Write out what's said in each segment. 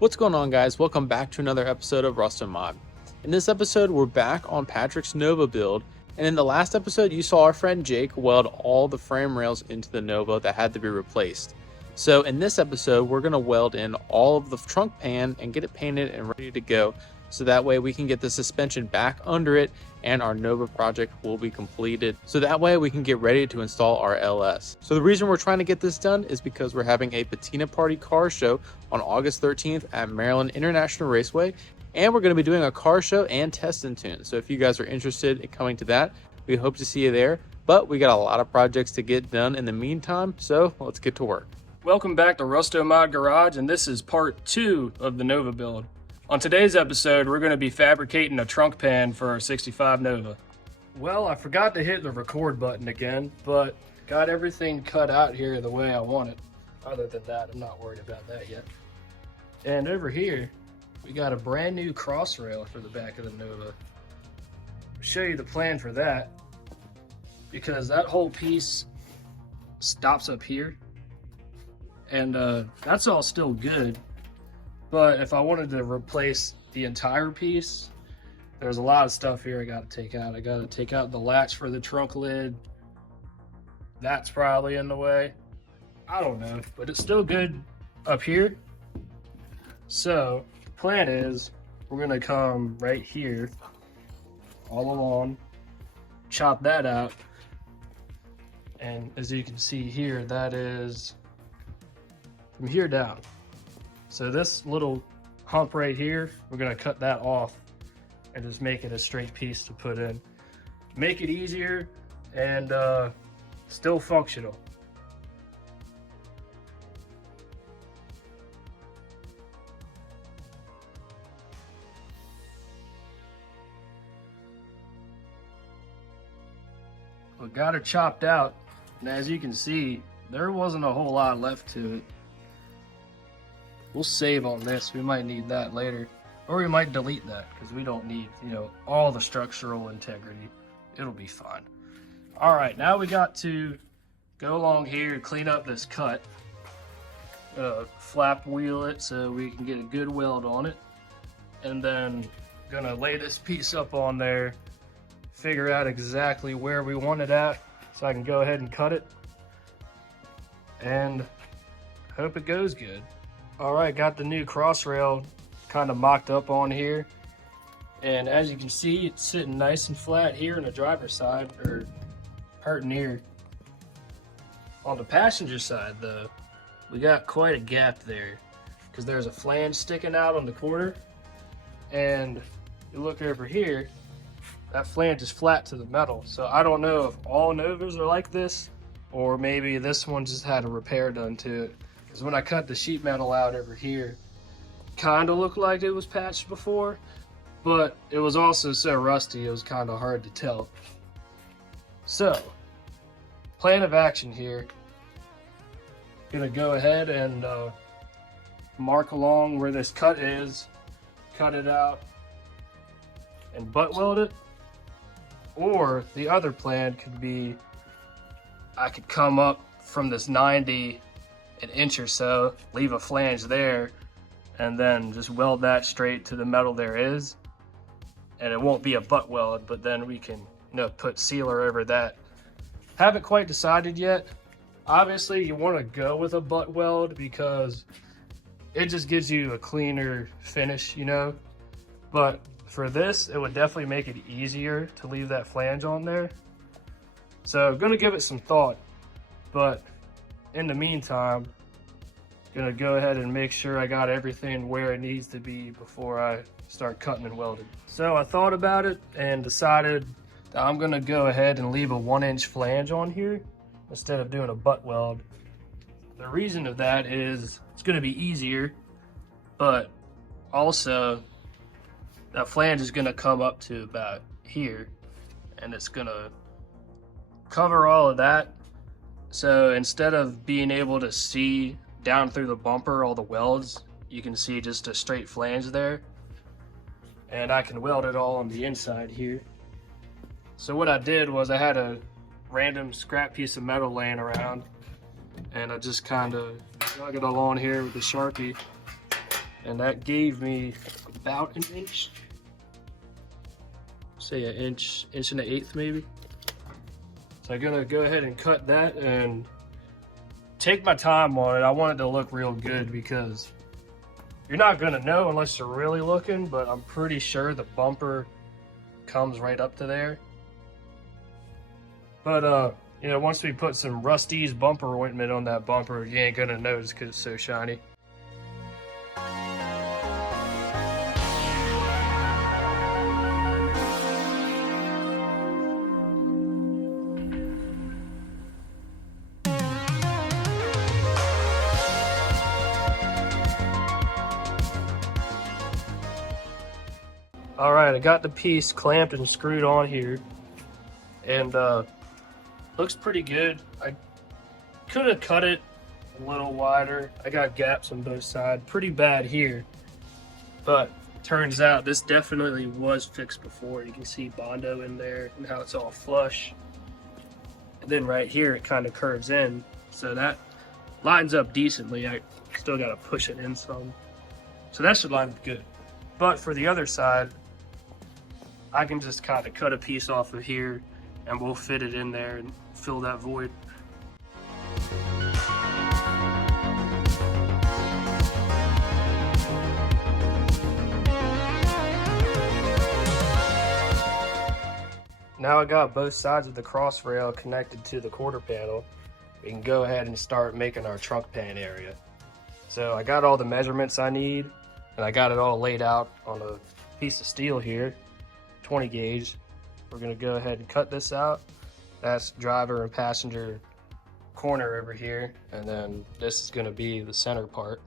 What's going on, guys? Welcome back to another episode of Rust and Mod. In this episode, we're back on Patrick's Nova build, and in the last episode, you saw our friend Jake weld all the frame rails into the Nova that had to be replaced. So in this episode, we're going to weld in all of the trunk pan and get it painted and ready to go, so that way we can get the suspension back under it and our Nova project will be completed. So that way we can get ready to install our LS. So the reason we're trying to get this done is because we're having a Patina Party Car Show on August 13th at Maryland International Raceway. And we're going to be doing a car show and test and tune. So if you guys are interested in coming to that, we hope to see you there. But we got a lot of projects to get done in the meantime, so let's get to work. Welcome back to Rusto Mod Garage, and this is part 2 of the Nova build. On today's episode, we're going to be fabricating a trunk pan for our 65 Nova. Well, I forgot to hit the record button again, but got everything cut out here the way I want it. Other than that, I'm not worried about that yet. And over here, we got a brand new cross rail for the back of the Nova. I'll show you the plan for that, because that whole piece stops up here. And that's all still good. But if I wanted to replace the entire piece, there's a lot of stuff here I got to take out. I got to take out the latch for the trunk lid. That's probably in the way. I don't know, but it's still good up here. So the plan is we're going to come right here, all along, chop that out. And as you can see here, that is from here down. So this little hump right here, we're gonna cut that off and just make it a straight piece to put in. Make it easier and still functional. We got it chopped out, and as you can see, there wasn't a whole lot left to it. We'll save on this. We might need that later. Or we might delete that because we don't need, all the structural integrity. It'll be fine. All right, now we got to go along here and clean up this cut. Flap wheel it so we can get a good weld on it. And then gonna lay this piece up on there, figure out exactly where we want it at so I can go ahead and cut it. And hope it goes good. All right, got the new cross rail kind of mocked up on here. And as you can see, it's sitting nice and flat here on the driver's side, or part near. On the passenger side though, we got quite a gap there because there's a flange sticking out on the corner. And you look over here, that flange is flat to the metal. So I don't know if all Novas are like this, or maybe this one just had a repair done to it. Because when I cut the sheet metal out over here, kind of looked like it was patched before, but it was also so rusty it was kind of hard to tell. So, plan of action here. Gonna go ahead and mark along where this cut is, cut it out, and butt weld it. Or the other plan could be, I could come up from this 90 an inch or so, leave a flange there, and then just weld that straight to the metal there is. And it won't be a butt weld, but then we can put sealer over that. Haven't quite decided yet. Obviously you want to go with a butt weld because it just gives you a cleaner finish, but for this it would definitely make it easier to leave that flange on there. So I'm gonna give it some thought, but in the meantime, gonna go ahead and make sure I got everything where it needs to be before I start cutting and welding. So I thought about it and decided that I'm gonna go ahead and leave a 1-inch flange on here instead of doing a butt weld. The reason of that is it's gonna be easier, but also that flange is gonna come up to about here and it's gonna cover all of that. So instead of being able to see down through the bumper all the welds, you can see just a straight flange there. And I can weld it all on the inside here. So what I did was I had a random scrap piece of metal laying around, and I just kind of dug it along here with the Sharpie and that gave me about an inch. Say an inch and an eighth maybe. So I'm gonna go ahead and cut that and take my time on it. I want it to look real good because you're not gonna know unless you're really looking, but I'm pretty sure the bumper comes right up to there. But you know, once we put some Rusty's bumper ointment on that bumper, you ain't gonna notice because it's so shiny. All right, I got the piece clamped and screwed on here, and looks pretty good. I could have cut it a little wider. I got gaps on both sides, pretty bad here, but turns out this definitely was fixed before. You can see Bondo in there and how it's all flush. And then right here, it kind of curves in, so that lines up decently. I still got to push it in some, so that should line up good. But for the other side, I can just kind of cut a piece off of here and we'll fit it in there and fill that void. Now I got both sides of the cross rail connected to the quarter panel. We can go ahead and start making our trunk pan area. So I got all the measurements I need, and I got it all laid out on a piece of steel here, 20 gauge. We're gonna go ahead and cut this out. That's driver and passenger corner over here, and then this is gonna be the center part.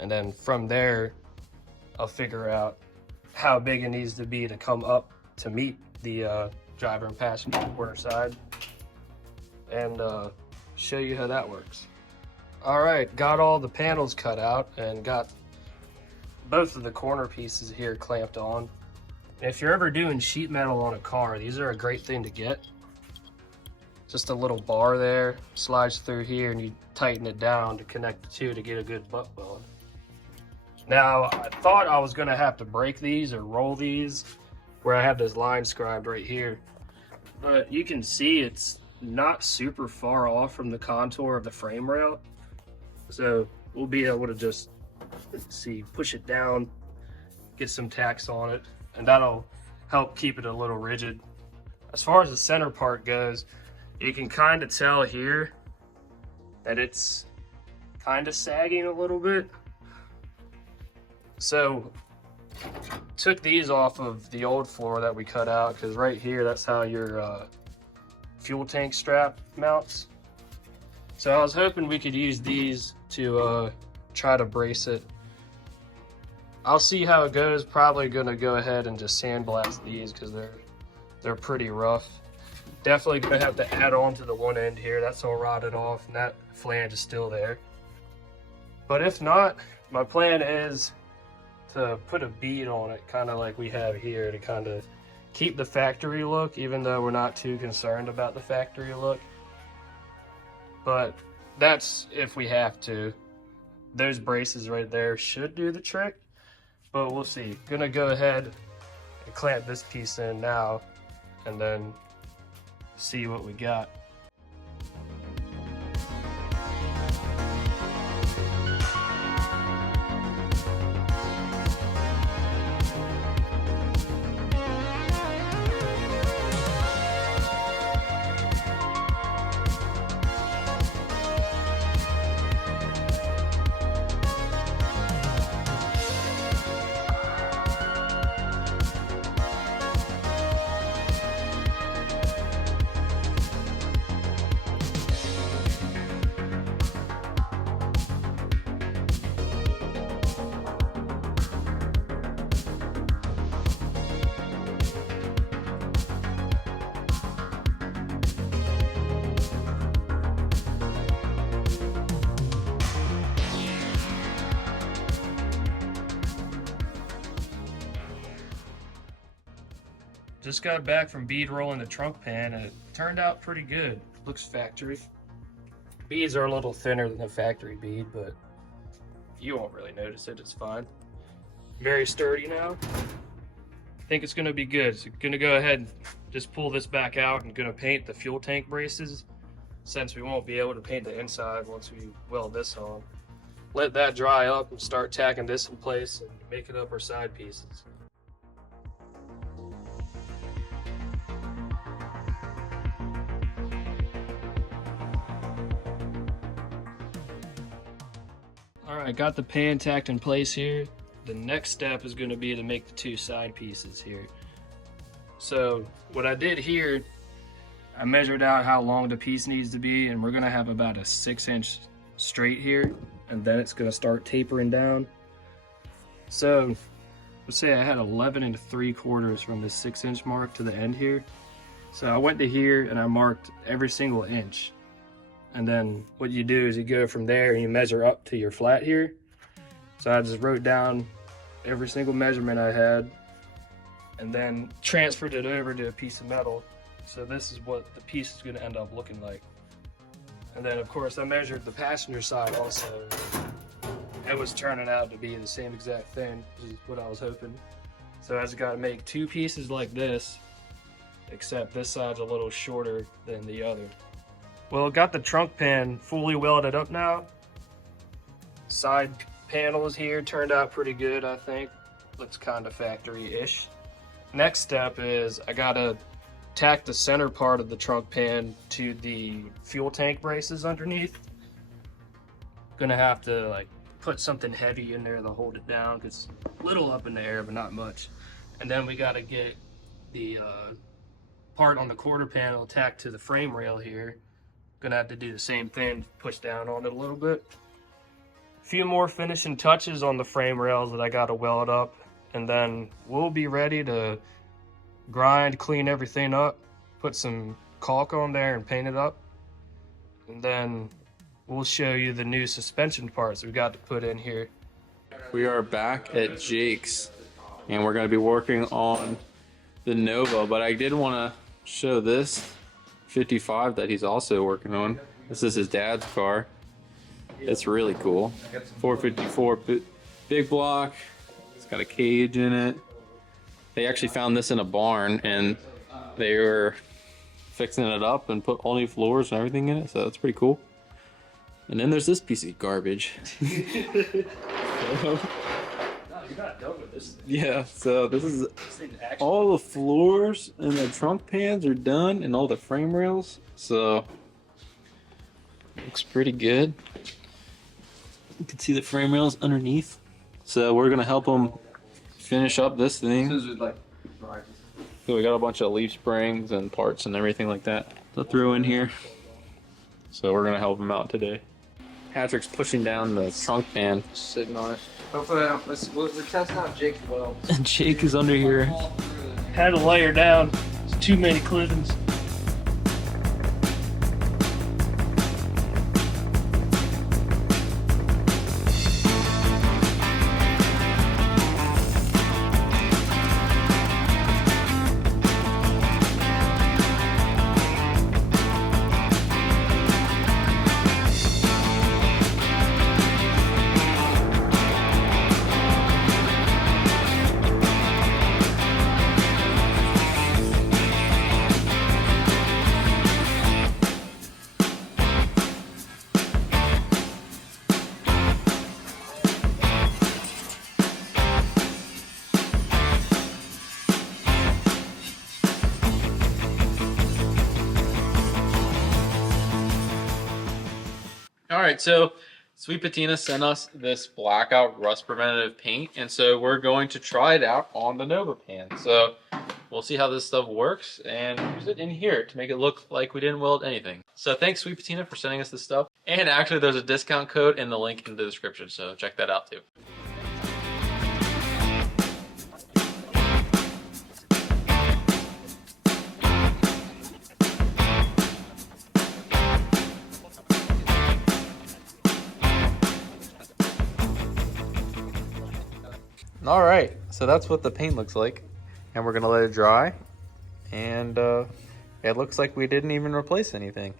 And then from there, I'll figure out how big it needs to be to come up to meet the driver and passenger corner side, and show you how that works. All right, got all the panels cut out and got both of the corner pieces here clamped on. If you're ever doing sheet metal on a car, these are a great thing to get. Just a little bar there, slides through here, and you tighten it down to connect the two to get a good butt weld. Now, I thought I was gonna have to break these or roll these where I have this line scribed right here. But you can see it's not super far off from the contour of the frame rail. So we'll be able to just, let's see, push it down, get some tacks on it, and that'll help keep it a little rigid. As far as the center part goes, you can kind of tell here that it's kind of sagging a little bit. So took these off of the old floor that we cut out, because right here, that's how your fuel tank strap mounts. So I was hoping we could use these to try to brace it. I'll see how it goes. Probably gonna go ahead and just sandblast these because they're pretty rough. Definitely gonna have to add on to the one end here. That's all rotted off, and that flange is still there. But if not, my plan is to put a bead on it, kind of like we have here, to kind of keep the factory look, even though we're not too concerned about the factory look. But that's if we have to. Those braces right there should do the trick, but we'll see. Gonna go ahead and clamp this piece in now, and then see what we got. Just got back from bead rolling the trunk pan, and it turned out pretty good. Looks factory. Beads are a little thinner than the factory bead, but You won't really notice it, it's fine. Very sturdy now. I think it's gonna be good. So gonna go ahead and just pull this back out and gonna paint the fuel tank braces, since we won't be able to paint the inside once we weld this on. Let that dry up and start tacking this in place and making up our side pieces. All right, got the pan tacked in place here. The next step is going to be to make the two side pieces here. So what I did here, I measured out how long the piece needs to be, and we're going to have about a 6-inch straight here, and then it's going to start tapering down. So let's say I had 11 3/4 from the 6-inch mark to the end here. So I went to here and I marked every single inch. And then what you do is you go from there and you measure up to your flat here. So I just wrote down every single measurement I had and then transferred it over to a piece of metal. So this is what the piece is going to end up looking like. And then of course I measured the passenger side also. It was turning out to be the same exact thing, which is what I was hoping. So I just got to make two pieces like this, except this side's a little shorter than the other. Well, got the trunk pan fully welded up now. Side panels here turned out pretty good, I think. Looks kind of factory-ish. Next step is I gotta tack the center part of the trunk pan to the fuel tank braces underneath. Gonna have to like put something heavy in there to hold it down, because it's a little up in the air, but not much. And then we gotta get the part on the quarter panel tacked to the frame rail here. Gonna have to do the same thing, push down on it a little bit. A few more finishing touches on the frame rails that I gotta weld up, and then we'll be ready to grind, clean everything up, put some caulk on there and paint it up. And then we'll show you the new suspension parts we got to put in here. We are back at Jake's and we're going to be working on the Nova, but I did want to show this 55 that he's also working on. This is his dad's car. It's really cool. 454 big block. It's got a cage in it. They actually found this in a barn and they were fixing it up and put all new floors and everything in it, so that's pretty cool. And then there's this piece of garbage. Yeah, so this is all the floors and the trunk pans are done and all the frame rails, so looks pretty good. You can see the frame rails underneath. So we're gonna help them finish up this thing. So we got a bunch of leaf springs and parts and everything like that to throw in here. So we're gonna help him out today. Patrick's pushing down the trunk pan, sitting on it. Hopefully, we're testing out Jake's weld. And Jake is under here. Had to lay her down. It's too many clippings. Alright, so Sweet Patina sent us this blackout rust preventative paint, and so we're going to try it out on the Nova pan. So we'll see how this stuff works and use it in here to make it look like we didn't weld anything. So thanks Sweet Patina for sending us this stuff. And actually there's a discount code in the link in the description, so check that out too. All right, so that's what the paint looks like, and we're gonna let it dry, and it looks like we didn't even replace anything.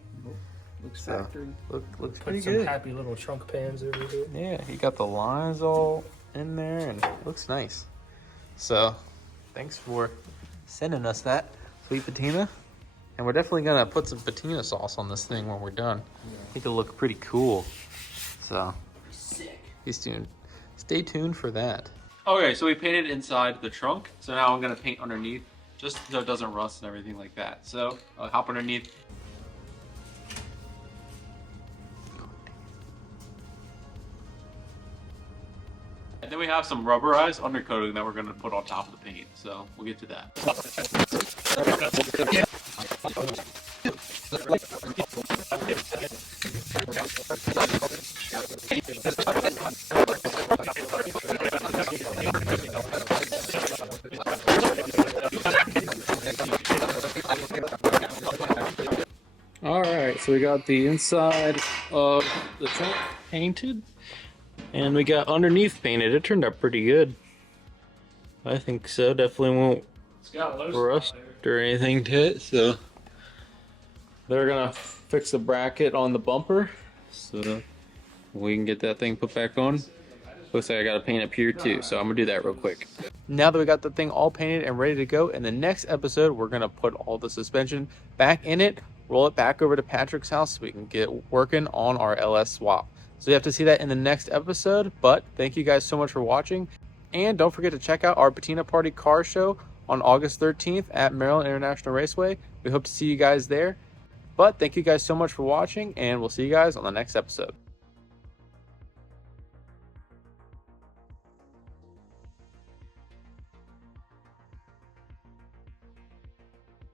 Looks So, factory. looks Put pretty some good. happy little trunk pans over here. Yeah, he got the lines all in there and looks nice. So, thanks for sending us that, sweet patina. And we're definitely gonna put some patina sauce on this thing when we're done. Yeah. I think it'll look pretty cool. So, Sick. stay tuned for that. Okay, so we painted inside the trunk. So now I'm gonna paint underneath, just so it doesn't rust and everything like that. So I'll hop underneath. And then we have some rubberized undercoating that we're gonna put on top of the paint. So we'll get to that. All right, so we got the inside of the trunk painted, and we got underneath painted. It turned out pretty good. I think so. Definitely won't It's got low rust spot there. or anything to it. So they're gonna fix the bracket on the bumper, so we can get that thing put back on. Looks like I gotta paint up here too, so I'm gonna do that real quick. Now that we got the thing all painted and ready to go, in the next episode, we're gonna put all the suspension back in it, roll it back over to Patrick's house so we can get working on our LS swap. So you have to see that in the next episode, but thank you guys so much for watching. And don't forget to check out our Patina Party Car Show on August 13th at Maryland International Raceway. We hope to see you guys there. But thank you guys so much for watching, and we'll see you guys on the next episode.